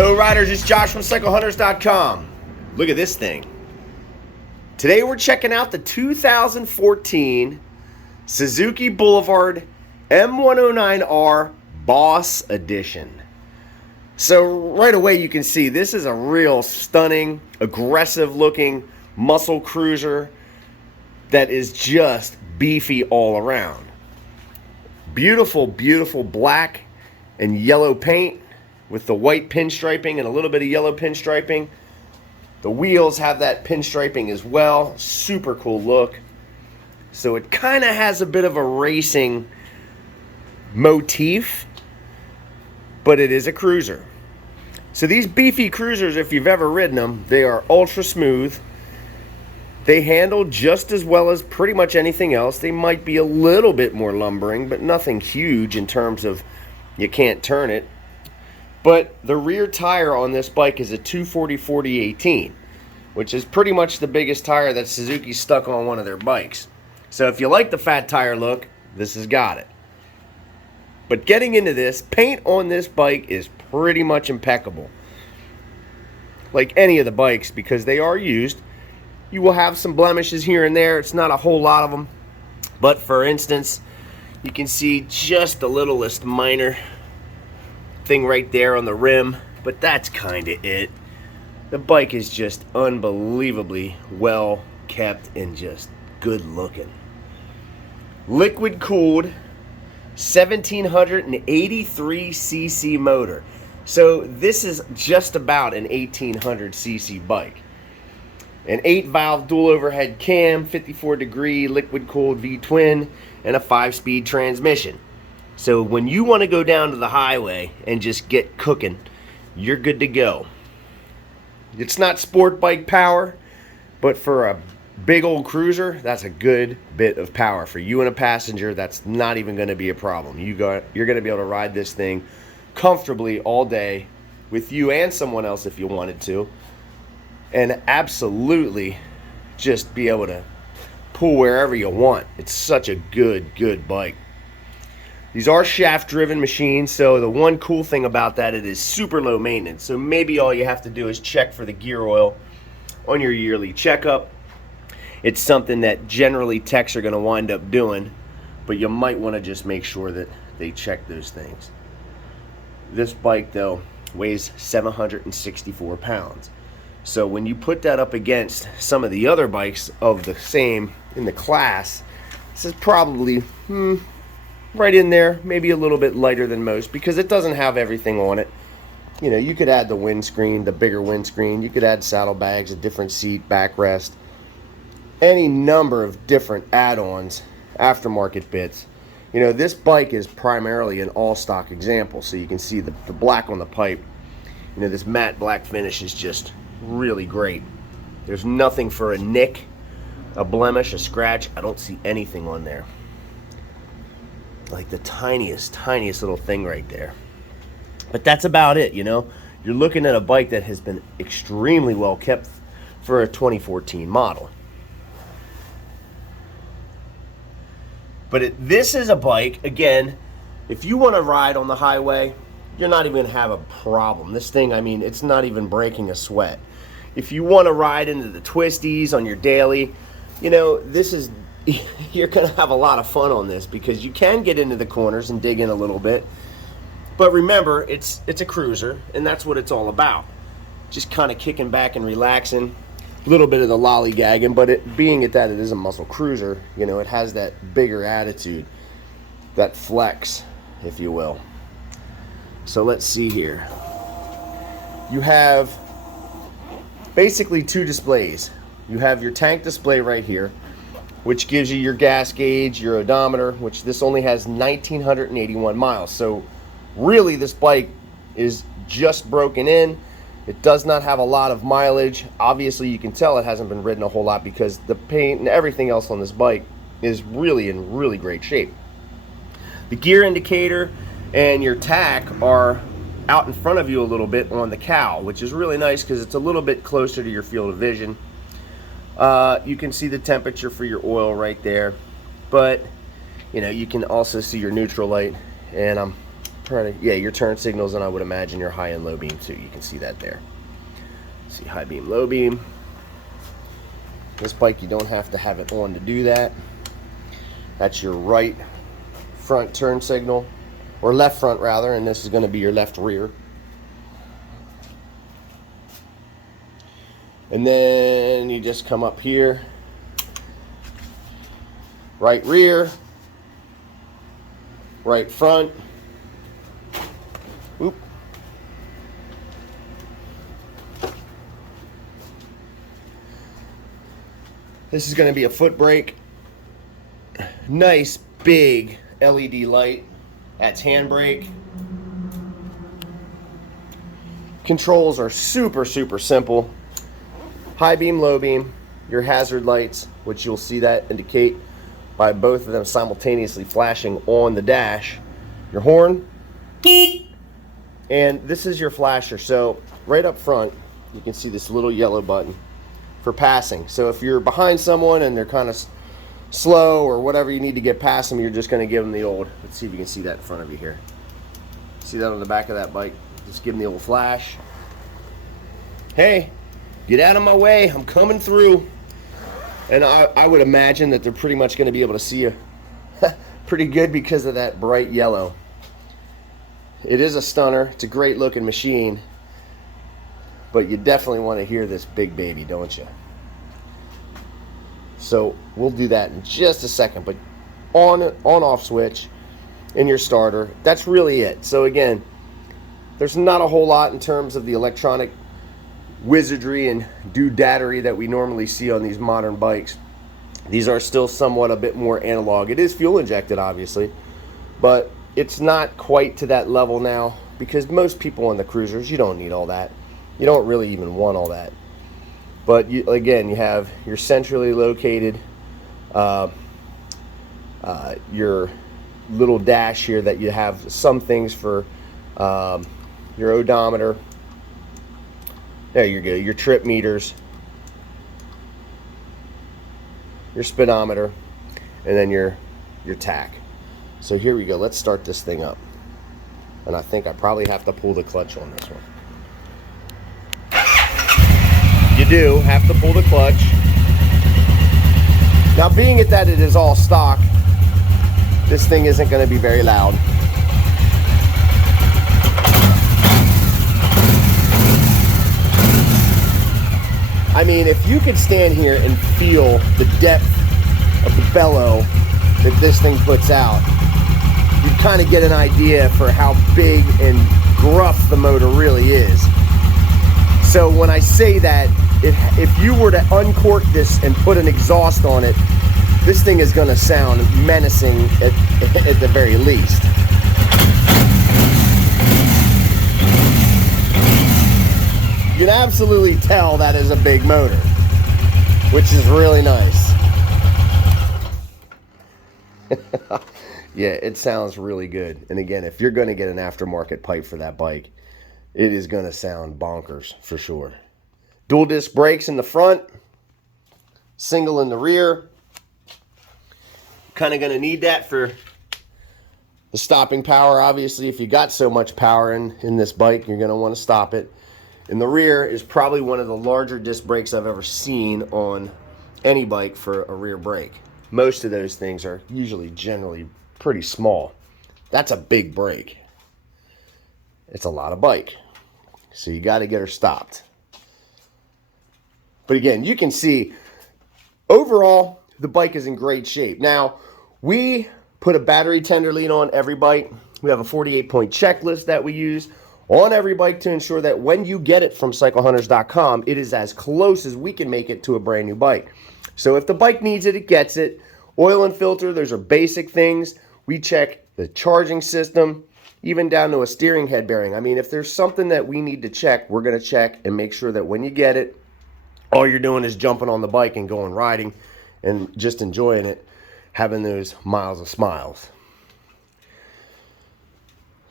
Hello riders, it's Josh from CycleHunters.com. Look at this thing. Today we're checking out the 2014 Suzuki Boulevard M109r B.O.S.S edition. So right away you can see this is a real stunning, aggressive looking muscle cruiser that is just beefy all around. Beautiful, beautiful black and yellow paint with the white pinstriping and a little bit of yellow pinstriping. The wheels have that pinstriping as well. Super cool look. So it kind of has a bit of a racing motif, but it is a cruiser. So these beefy cruisers, if you've ever ridden them, they are ultra smooth. They handle just as well as pretty much anything else. They might be a little bit more lumbering, but nothing huge in terms of you can't turn it. But the rear tire on this bike is a 240/40/18, which is pretty much the biggest tire that Suzuki stuck on one of their bikes. So if you like the fat tire look, this has got it. But getting into this, paint on this bike is pretty much impeccable. Like any of the bikes, because they are used. You will have some blemishes here and there. It's not a whole lot of them. But for instance, you can see just the littlest minor thing right there on the rim, but that's kind of it. The bike is just unbelievably well kept and just good looking. Liquid cooled 1783 cc motor. So this is just about an 1800 cc bike. An 8-valve dual overhead cam, 54-degree liquid cooled V-twin, and a 5-speed transmission. So when you want to go down to the highway and just get cooking, you're good to go. It's not sport bike power, but for a big old cruiser, that's a good bit of power. For you and a passenger, that's not even going to be a problem. You're going to be able to ride this thing comfortably all day with you and someone else if you wanted to, and absolutely just be able to pull wherever you want. It's such a good bike. These are shaft-driven machines, so the one cool thing about that, it is super low maintenance. So maybe all you have to do is check for the gear oil on your yearly checkup. It's something that generally techs are going to wind up doing, but you might want to just make sure that they check those things. This bike, though, weighs 764 pounds. So when you put that up against some of the other bikes of the same in the class, this is probably right in there, maybe a little bit lighter than most, because it doesn't have everything on it. You know, you could add the windscreen, the bigger windscreen, you could add saddlebags, a different seat, backrest, any number of different add-ons, aftermarket bits. You know, this bike is primarily an all-stock example, so you can see the black on the pipe. You know, this matte black finish is just really great. There's nothing for a nick, a blemish, a scratch. I don't see anything on there. Like the tiniest little thing right there. But that's about it, you know. You're looking at a bike that has been extremely well kept for a 2014 model. But this is a bike, again, if you want to ride on the highway, you're not even going to have a problem. This thing, I mean, it's not even breaking a sweat. If you want to ride into the twisties on your daily, you know, this is, you're going to have a lot of fun on this, because you can get into the corners and dig in a little bit. But remember, it's a cruiser, and that's what it's all about. Just kind of kicking back and relaxing. A little bit of the lollygagging, but it being at that it is a muscle cruiser, you know, it has that bigger attitude, that flex, if you will. So let's see here. You have basically two displays. You have your tank display right here, which gives you your gas gauge, your odometer, which this only has 1,981 miles. So really this bike is just broken in. It does not have a lot of mileage. Obviously you can tell it hasn't been ridden a whole lot, because the paint and everything else on this bike is really in really great shape. The gear indicator and your tack are out in front of you a little bit on the cowl, which is really nice because it's a little bit closer to your field of vision. You can see the temperature for your oil right there, but you know, you can also see your neutral light, and I'm Yeah, your turn signals, and I would imagine your high and low beam too. You can see that there. See high beam, low beam. This bike, you don't have to have it on to do that. That's your right front turn signal, or left front rather, and this is going to be your left rear. And then you just come up here, right rear, right front. Oop. This is going to be a foot brake. Nice big LED light. That's handbrake. Controls are super simple. High beam, low beam, your hazard lights, which you'll see that indicate by both of them simultaneously flashing on the dash. Your horn. And this is your flasher. So right up front, you can see this little yellow button for passing. So if you're behind someone and they're kind of slow or whatever, you need to get past them, you're just going to give them the old, let's see if you can see that in front of you here. See that on the back of that bike? Just give them the old flash. Hey, get out of my way, I'm coming through. And I would imagine that they're pretty much going to be able to see you pretty good because of that bright yellow. It is a stunner. It's a great looking machine, but you definitely want to hear this big baby, don't you? So we'll do that in just a second, but on off switch in your starter, that's really it. So again, there's not a whole lot in terms of the electronic wizardry and doodadery that we normally see on these modern bikes. These are still somewhat a bit more analog. It is fuel injected, obviously, but it's not quite to that level now, because most people on the cruisers, you don't need all that. You don't really even want all that. But again, you have your centrally located, your little dash here that you have some things for your odometer. There you go, your trip meters, your speedometer, and then your tack. So here we go, let's start this thing up. And I think I probably have to pull the clutch on this one. You do have to pull the clutch. Now, being it that it is all stock, this thing isn't going to be very loud. I mean, if you could stand here and feel the depth of the bellow that this thing puts out, you'd kind of get an idea for how big and gruff the motor really is. So when I say that, if you were to uncork this and put an exhaust on it, this thing is going to sound menacing at the very least. You can absolutely tell that is a big motor, which is really nice. Yeah, it sounds really good. And again, if you're going to get an aftermarket pipe for that bike, it is going to sound bonkers for sure. Dual disc brakes in the front, single in the rear. Kind of going to need that for the stopping power. Obviously, if you got so much power in this bike, you're going to want to stop it. In the rear is probably one of the larger disc brakes I've ever seen on any bike for a rear brake. Most of those things are usually generally pretty small. That's a big brake. It's a lot of bike. So you got to get her stopped. But again, you can see overall the bike is in great shape. Now, we put a battery tender lead on every bike. We have a 48-point checklist that we use on every bike to ensure that when you get it from CycleHunters.com, it is as close as we can make it to a brand new bike. So if the bike needs it, it gets it. Oil and filter, those are basic things. We check the charging system, even down to a steering head bearing. I mean, if there's something that we need to check, we're going to check and make sure that when you get it, all you're doing is jumping on the bike and going riding and just enjoying it, having those miles of smiles.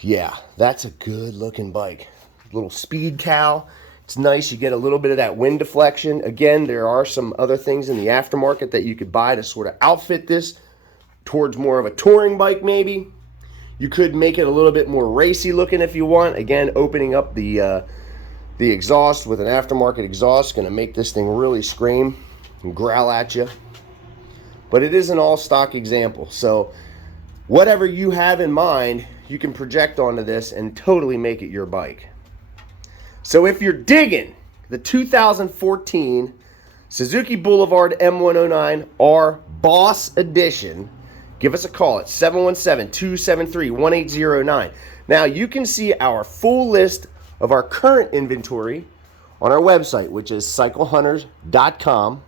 Yeah, that's a good looking bike. Little speed cow. It's nice. You get a little bit of that wind deflection. Again, there are some other things in the aftermarket that you could buy to sort of outfit this towards more of a touring bike maybe. You could make it a little bit more racy looking if you want. Again, opening up the exhaust with an aftermarket exhaust, going to make this thing really scream and growl at you. But it is an all stock example, so whatever you have in mind, you can project onto this and totally make it your bike. So if you're digging the 2014 Suzuki Boulevard M109R B.O.S.S edition, give us a call at 717-273-1809. Now, you can see our full list of our current inventory on our website, which is cyclehunters.com.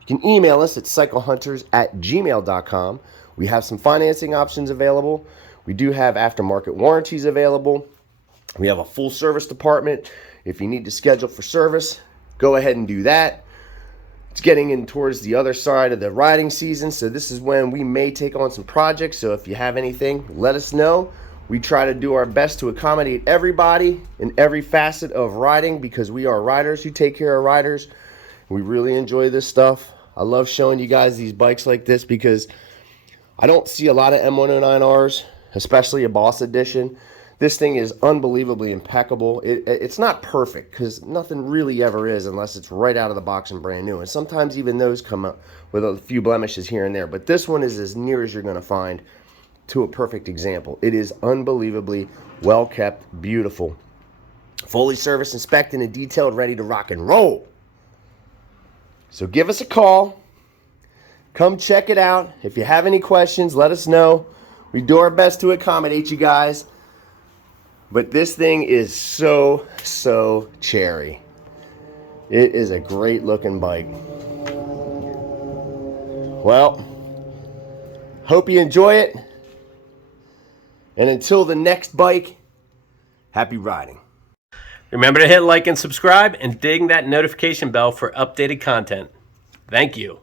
You can email us at cyclehunters@gmail.com. We have some financing options available. We do have aftermarket warranties available. We have a full service department. If you need to schedule for service, go ahead and do that. It's getting in towards the other side of the riding season, so this is when we may take on some projects. So if you have anything, let us know. We try to do our best to accommodate everybody in every facet of riding, because we are riders who take care of riders. We really enjoy this stuff. I love showing you guys these bikes like this because I don't see a lot of M109Rs, especially a B.O.S.S edition. This thing is unbelievably impeccable. It's not perfect, because nothing really ever is unless it's right out of the box and brand new. And sometimes even those come up with a few blemishes here and there. But this one is as near as you're going to find to a perfect example. It is unbelievably well kept, beautiful, fully serviced, inspected, and detailed, ready to rock and roll. So give us a call. Come check it out. If you have any questions, let us know. We do our best to accommodate you guys. But this thing is so cherry. It is a great looking bike. Well, hope you enjoy it. And until the next bike, happy riding. Remember to hit like and subscribe, and ding that notification bell for updated content. Thank you.